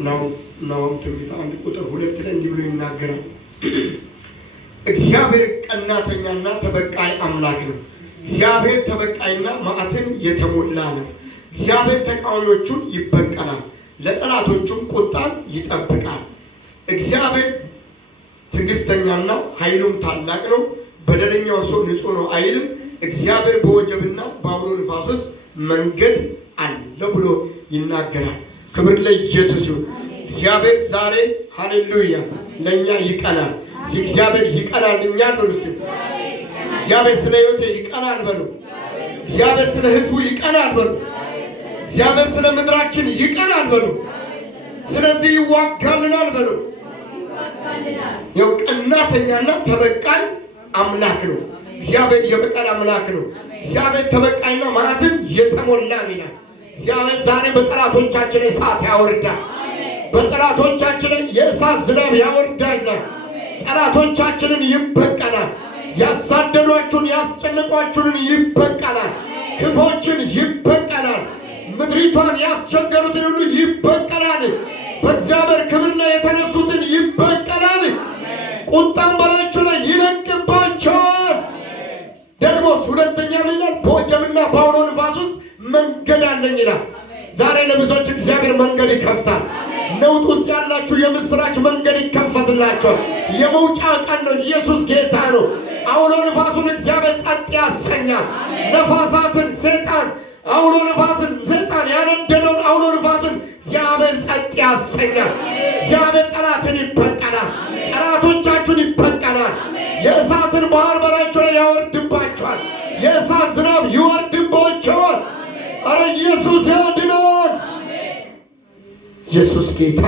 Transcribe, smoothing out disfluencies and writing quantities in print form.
ናሆም ትንቢት 1:2 ላይ እንዲህ ብሎ ይናገራል። እግዚአብሔር ቀናተኛና ተበቃይ አምላክ ነው። እግዚአብሔር ተበቃይና መዓትን የተሞላ ነው። እግዚአብሔር ተቃዋሚዎቹን ይበቀላል፣ ለጠላቶቹም ቁጣን ይጠብቃል። እግዚአብሔር ትዕግስተኛና ኃይሉም ታላቅ ነው። በደለኛው ሰው ንጹሕ ነው አይልም። እግዚአብሔር በወጀብና በአውሎ ነፋስ ውስጥ መንገድ አለ ብሎ ይናገራል። ክብር ለኢየሱስ ይሁን። እግዚአብሔር ዛሬ ሃሌሉያ ለኛ ይቀናል። እግዚአብሔር ይቀናል እኛን በሉ። እግዚአብሔር ስለ ሕይወቴ ይቀናል በሉ። እግዚአብሔር ስለ ሕዝቡ ይቀናል በሉ። እግዚአብሔር ስለ ምድራችን ይቀናል በሉ። ስለዚህ ይዋጋልናል በሉ። ያው ቀናተኛና ተበቃይ አምላክ ነው። እግዚአብሔር የበቀል አምላክ ነው። እግዚአብሔር ተበቃይና መዓትን የተሞላ ነው። እግዚአብሔር ዛሬ በጠላቶቻችን እሳት ያወርዳል። በጠላቶቻችን የእሳት ዝናብ ያወርዳል። ጠላቶቻችንን ይበቀላል። ያሳደዷችሁን ያስጨነቋችሁን ይበቀላል። ክፎችን ይበቀላል። ምድሪቷን ያስቸገሩትን ሁሉ ይበቀላል። በእግዚአብሔር ክብር ላይ የተነሱትን ይበቀላል። ቁጣም በላያቸው ላይ ይለቅባቸዋል። ደግሞ ሁለተኛ ይላል በወጀብና በአውሎ ነፋስ ውስጥ መንገድ አለኝ ይላል። ዛሬ ለብዙዎች እግዚአብሔር መንገድ ይከፍታል። ነውጥ ውስጥ ያላችሁ የምስራች መንገድ ይከፈትላችኋል። የመውጫ ቀን ነው። ኢየሱስ ጌታ ነው። አውሎ ነፋሱን እግዚአብሔር ጸጥ ያሰኛል። ነፋሳትን ሰይጣን አውሎ ነፋስን ሰይጣን ያነደደውን አውሎ ነፋስን እግዚአብሔር ጸጥ ያሰኛል። እግዚአብሔር ጠላትን ይበቀላል። ጠላቶቻችሁን ይበቀላል። የእሳትን ባህር በላያቸው ላይ ያወርድባቸዋል። የእሳት ዝናብ ይወርድባቸዋል። አረ ኢየሱስ ያድናል። ኢየሱስ ጌታ